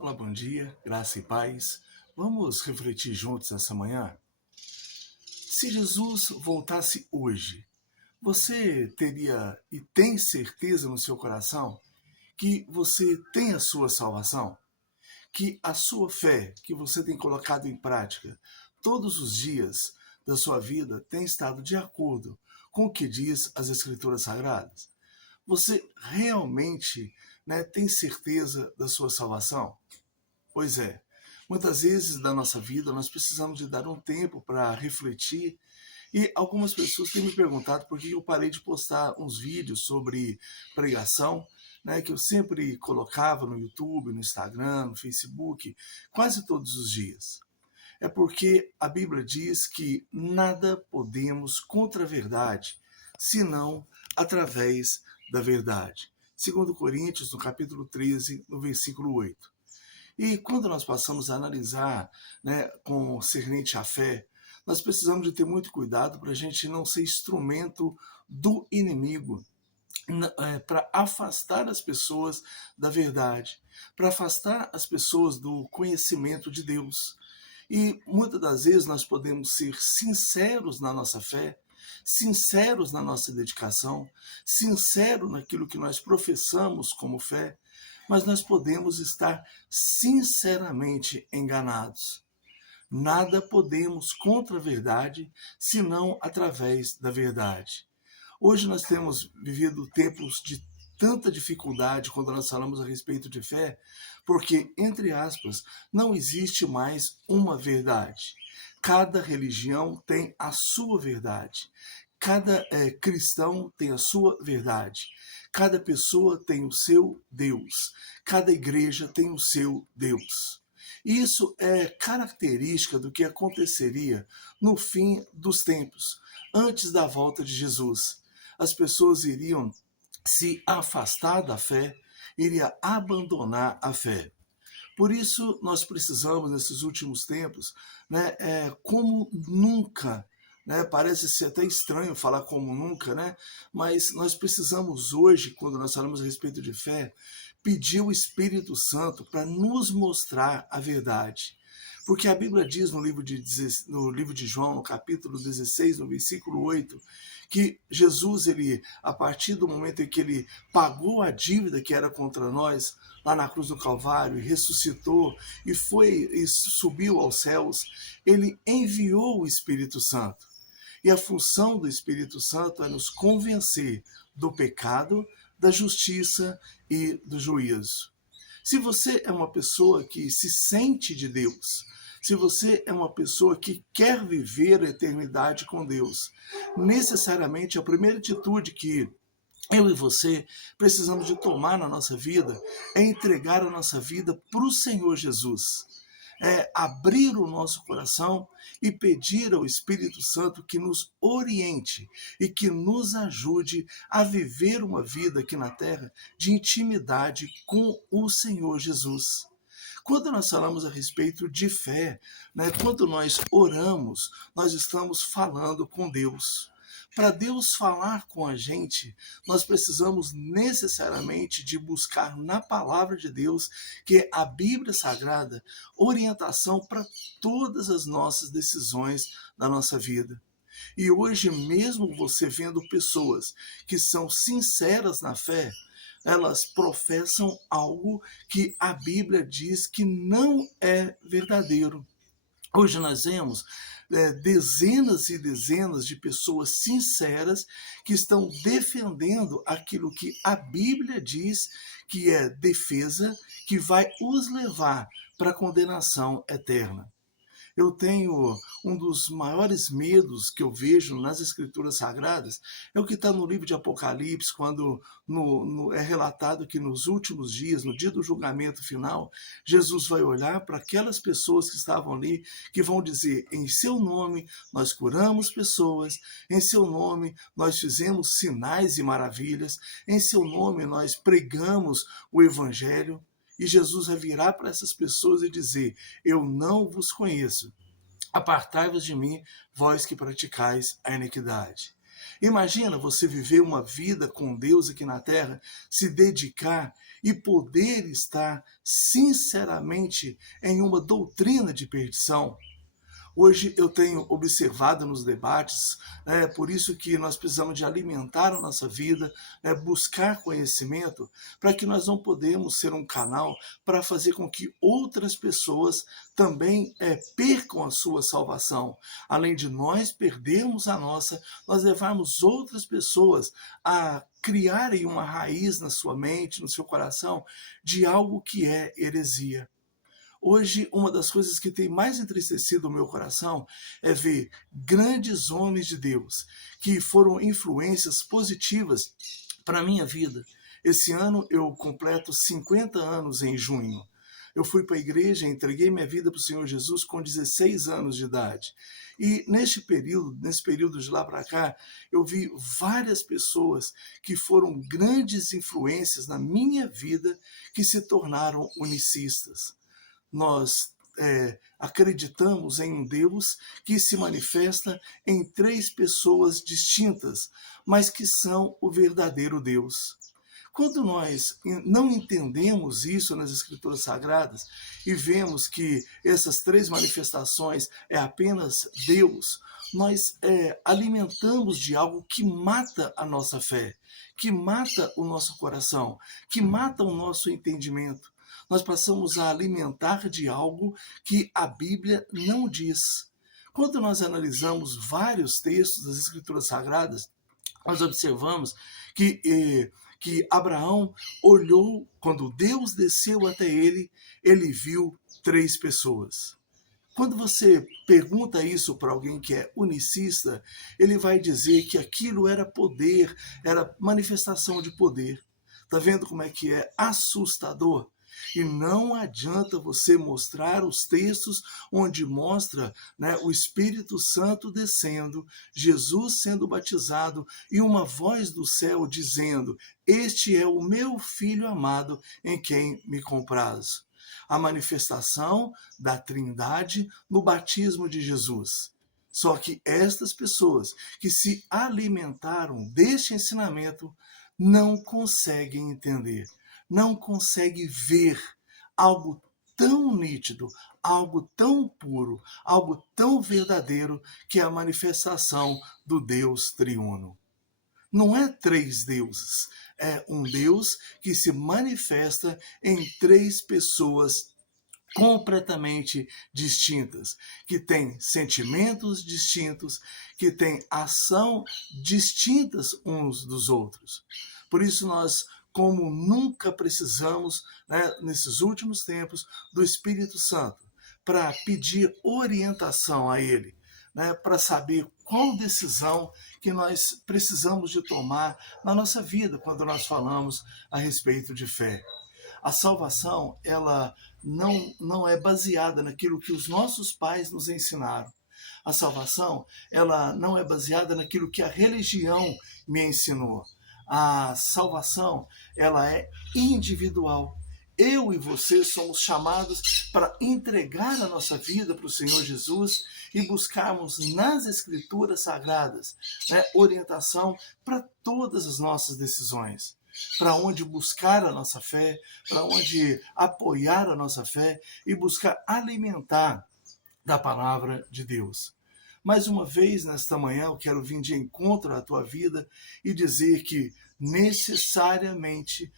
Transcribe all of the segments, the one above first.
Olá, bom dia, graça e paz. Vamos refletir juntos essa manhã? Se Jesus voltasse hoje, você teria e tem certeza no seu coração que você tem a sua salvação? Que a sua fé, que você tem colocado em prática todos os dias da sua vida, tem estado de acordo com o que diz as Escrituras Sagradas? Você realmente, tem certeza da sua salvação? Pois é, muitas vezes na nossa vida nós precisamos de dar um tempo para refletir e algumas pessoas têm me perguntado por que eu parei de postar uns vídeos sobre pregação, que eu sempre colocava no YouTube, no Instagram, no Facebook, quase todos os dias. É porque a Bíblia diz que nada podemos contra a verdade, senão através da verdade. Segundo Coríntios, no capítulo 13, no versículo 8. E quando nós passamos a analisar, concernente à fé, nós precisamos de ter muito cuidado para a gente não ser instrumento do inimigo, para afastar as pessoas da verdade, para afastar as pessoas do conhecimento de Deus. E muitas das vezes nós podemos ser sinceros na nossa fé, sinceros na nossa dedicação, sinceros naquilo que nós professamos como fé, mas nós podemos estar sinceramente enganados. Nada podemos contra a verdade, senão através da verdade. Hoje nós temos vivido tempos de tanta dificuldade quando nós falamos a respeito de fé, porque, entre aspas, não existe mais uma verdade. Cada religião tem a sua verdade. Cada cristão tem a sua verdade. Cada pessoa tem o seu Deus. Cada igreja tem o seu Deus. Isso é característica do que aconteceria no fim dos tempos, antes da volta de Jesus. As pessoas iriam se afastar da fé, iria abandonar a fé. Por isso, nós precisamos, nesses últimos tempos, como nunca, parece ser até estranho falar como nunca, mas nós precisamos hoje, quando nós falamos a respeito de fé, pedir o Espírito Santo para nos mostrar a verdade. Porque a Bíblia diz no livro de João, no capítulo 16, no versículo 8, que Jesus, a partir do momento em que ele pagou a dívida que era contra nós, lá na cruz do Calvário, e ressuscitou, e subiu aos céus, ele enviou o Espírito Santo. E a função do Espírito Santo é nos convencer do pecado, da justiça e do juízo. Se você é uma pessoa que se sente de Deus, se você é uma pessoa que quer viver a eternidade com Deus, necessariamente a primeira atitude que eu e você precisamos de tomar na nossa vida é entregar a nossa vida para o Senhor Jesus. É abrir o nosso coração e pedir ao Espírito Santo que nos oriente e que nos ajude a viver uma vida aqui na terra de intimidade com o Senhor Jesus. Quando nós falamos a respeito de fé, quando nós oramos, nós estamos falando com Deus. Para Deus falar com a gente, nós precisamos necessariamente de buscar na palavra de Deus, que é a Bíblia Sagrada, orientação para todas as nossas decisões da nossa vida. E hoje mesmo você vendo pessoas que são sinceras na fé, elas professam algo que a Bíblia diz que não é verdadeiro. Hoje nós vemos dezenas e dezenas de pessoas sinceras que estão defendendo aquilo que a Bíblia diz que é defesa, que vai os levar para a condenação eterna. Eu tenho um dos maiores medos que eu vejo nas Escrituras Sagradas, é o que está no livro de Apocalipse, quando é relatado que nos últimos dias, no dia do julgamento final, Jesus vai olhar para aquelas pessoas que estavam ali, que vão dizer, em seu nome nós curamos pessoas, em seu nome nós fizemos sinais e maravilhas, em seu nome nós pregamos o Evangelho. E Jesus vai virar para essas pessoas e dizer, eu não vos conheço. Apartai-vos de mim, vós que praticais a iniquidade. Imagina você viver uma vida com Deus aqui na terra, se dedicar e poder estar sinceramente em uma doutrina de perdição. Hoje eu tenho observado nos debates, por isso que nós precisamos de alimentar a nossa vida, buscar conhecimento, para que nós não podemos ser um canal para fazer com que outras pessoas também percam a sua salvação. Além de nós perdermos a nossa, nós levarmos outras pessoas a criarem uma raiz na sua mente, no seu coração, de algo que é heresia. Hoje, uma das coisas que tem mais entristecido o meu coração é ver grandes homens de Deus que foram influências positivas para a minha vida. Esse ano eu completo 50 anos em junho. Eu fui para a igreja, entreguei minha vida para o Senhor Jesus com 16 anos de idade. E nesse período de lá para cá, eu vi várias pessoas que foram grandes influências na minha vida que se tornaram unicistas. Nós acreditamos em um Deus que se manifesta em três pessoas distintas, mas que são o verdadeiro Deus. Quando nós não entendemos isso nas Escrituras Sagradas e vemos que essas três manifestações é apenas Deus, nós alimentamos de algo que mata a nossa fé, que mata o nosso coração, que mata o nosso entendimento. Nós passamos a alimentar de algo que a Bíblia não diz. Quando nós analisamos vários textos das Escrituras Sagradas, nós observamos que Abraão olhou, quando Deus desceu até ele viu três pessoas. Quando você pergunta isso para alguém que é unicista, ele vai dizer que aquilo era poder, era manifestação de poder. Está vendo como é que é assustador? E não adianta você mostrar os textos onde mostra, o Espírito Santo descendo, Jesus sendo batizado e uma voz do céu dizendo: este é o meu Filho amado em quem me comprazo. A manifestação da Trindade no batismo de Jesus. Só que estas pessoas que se alimentaram deste ensinamento não conseguem entender, não conseguem ver algo tão nítido, algo tão puro, algo tão verdadeiro que é a manifestação do Deus triuno. Não é três deuses, é um Deus que se manifesta em três pessoas completamente distintas, que têm sentimentos distintos, que têm ação distintas uns dos outros. Por isso nós, como nunca precisamos, nesses últimos tempos, do Espírito Santo, para pedir orientação a Ele, para saber qual decisão que nós precisamos de tomar na nossa vida quando nós falamos a respeito de fé. A salvação, ela não é baseada naquilo que os nossos pais nos ensinaram. A salvação, ela não é baseada naquilo que a religião me ensinou. A salvação, ela é individual. Eu e você somos chamados para entregar a nossa vida para o Senhor Jesus e buscarmos nas Escrituras Sagradas orientação para todas as nossas decisões. Para onde buscar a nossa fé, para onde apoiar a nossa fé e buscar alimentar da palavra de Deus. Mais uma vez, nesta manhã, eu quero vir de encontro à tua vida e dizer que, necessariamente,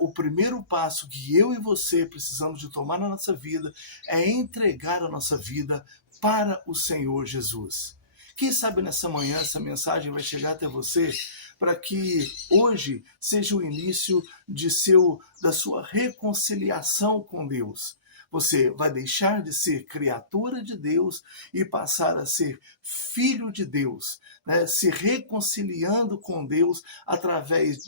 o primeiro passo que eu e você precisamos de tomar na nossa vida é entregar a nossa vida para o Senhor Jesus. Quem sabe nessa manhã essa mensagem vai chegar até você para que hoje seja o início da sua reconciliação com Deus. Você vai deixar de ser criatura de Deus e passar a ser filho de Deus, se reconciliando com Deus através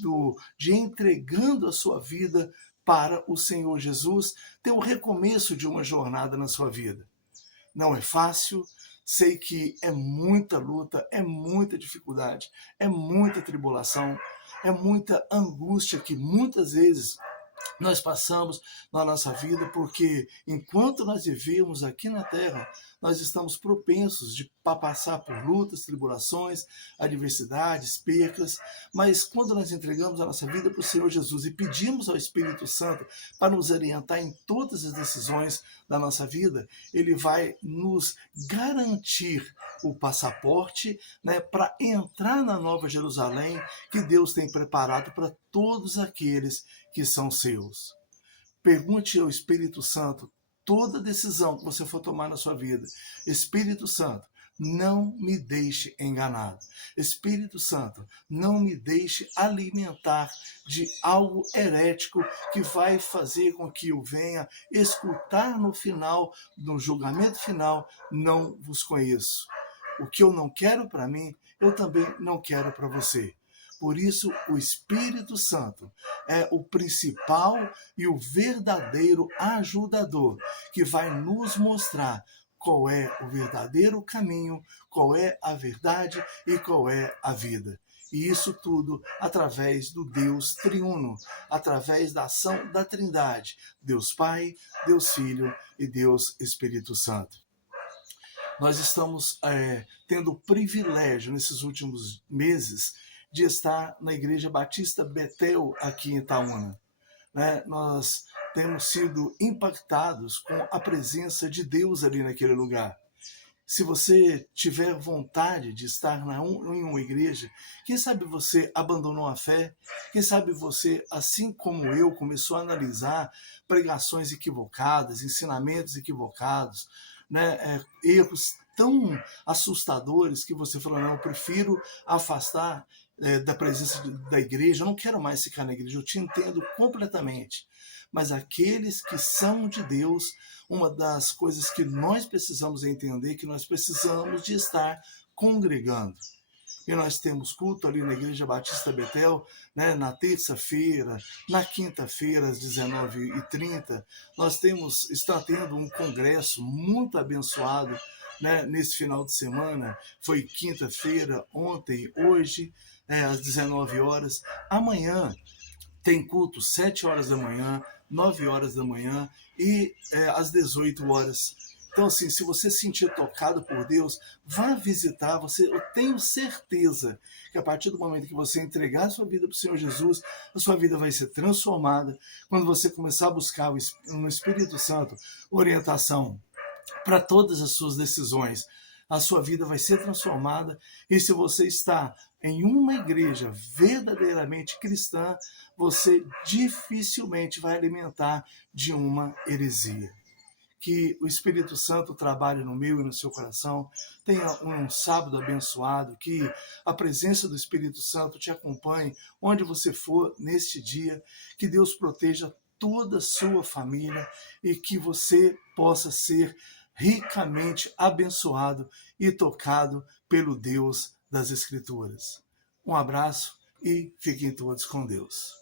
de entregando a sua vida para o Senhor Jesus, ter o recomeço de uma jornada na sua vida. Não é fácil, sei que é muita luta, é muita dificuldade, é muita tribulação, é muita angústia que muitas vezes nós passamos na nossa vida, porque enquanto nós vivemos aqui na Terra, nós estamos propensos a passar por lutas, tribulações, adversidades, percas, mas quando nós entregamos a nossa vida para o Senhor Jesus e pedimos ao Espírito Santo para nos orientar em todas as decisões da nossa vida, ele vai nos garantir o passaporte, né, para entrar na Nova Jerusalém que Deus tem preparado para todos aqueles que são seus. Pergunte ao Espírito Santo toda decisão que você for tomar na sua vida. Espírito Santo, não me deixe enganado. Espírito Santo, não me deixe alimentar de algo herético que vai fazer com que eu venha escutar no final, no julgamento final, não vos conheço. O que eu não quero para mim, eu também não quero para você. Por isso, o Espírito Santo é o principal e o verdadeiro ajudador que vai nos mostrar qual é o verdadeiro caminho, qual é a verdade e qual é a vida. E isso tudo através do Deus triuno, através da ação da Trindade, Deus Pai, Deus Filho e Deus Espírito Santo. Nós estamos tendo o privilégio nesses últimos meses de estar na Igreja Batista Betel aqui em Itaúna. Né? Nós temos sido impactados com a presença de Deus ali naquele lugar. Se você tiver vontade de estar em uma igreja, quem sabe você abandonou a fé, quem sabe você, assim como eu, começou a analisar pregações equivocadas, ensinamentos equivocados, né, erros tão assustadores que você falou, não, eu prefiro afastar da presença da igreja, eu não quero mais ficar na igreja, eu te entendo completamente. Mas aqueles que são de Deus, uma das coisas que nós precisamos entender é que nós precisamos de estar congregando. E nós temos culto ali na Igreja Batista Betel, né, na terça-feira, na quinta-feira, às 19h30. Nós está tendo um congresso muito abençoado, né, nesse final de semana. Foi quinta-feira, ontem, hoje, às 19 horas. Amanhã tem culto 7 horas da manhã, 9 horas da manhã e às 18 horas. Então, assim, se você se sentir tocado por Deus, vá visitar. Eu tenho certeza que a partir do momento que você entregar a sua vida para o Senhor Jesus, a sua vida vai ser transformada. Quando você começar a buscar no Espírito Santo orientação para todas as suas decisões, a sua vida vai ser transformada. E se você está em uma igreja verdadeiramente cristã, você dificilmente vai alimentar de uma heresia. Que o Espírito Santo trabalhe no meu e no seu coração. Tenha um sábado abençoado, que a presença do Espírito Santo te acompanhe onde você for neste dia, que Deus proteja toda a sua família e que você possa ser ricamente abençoado e tocado pelo Deus das Escrituras. Um abraço e fiquem todos com Deus.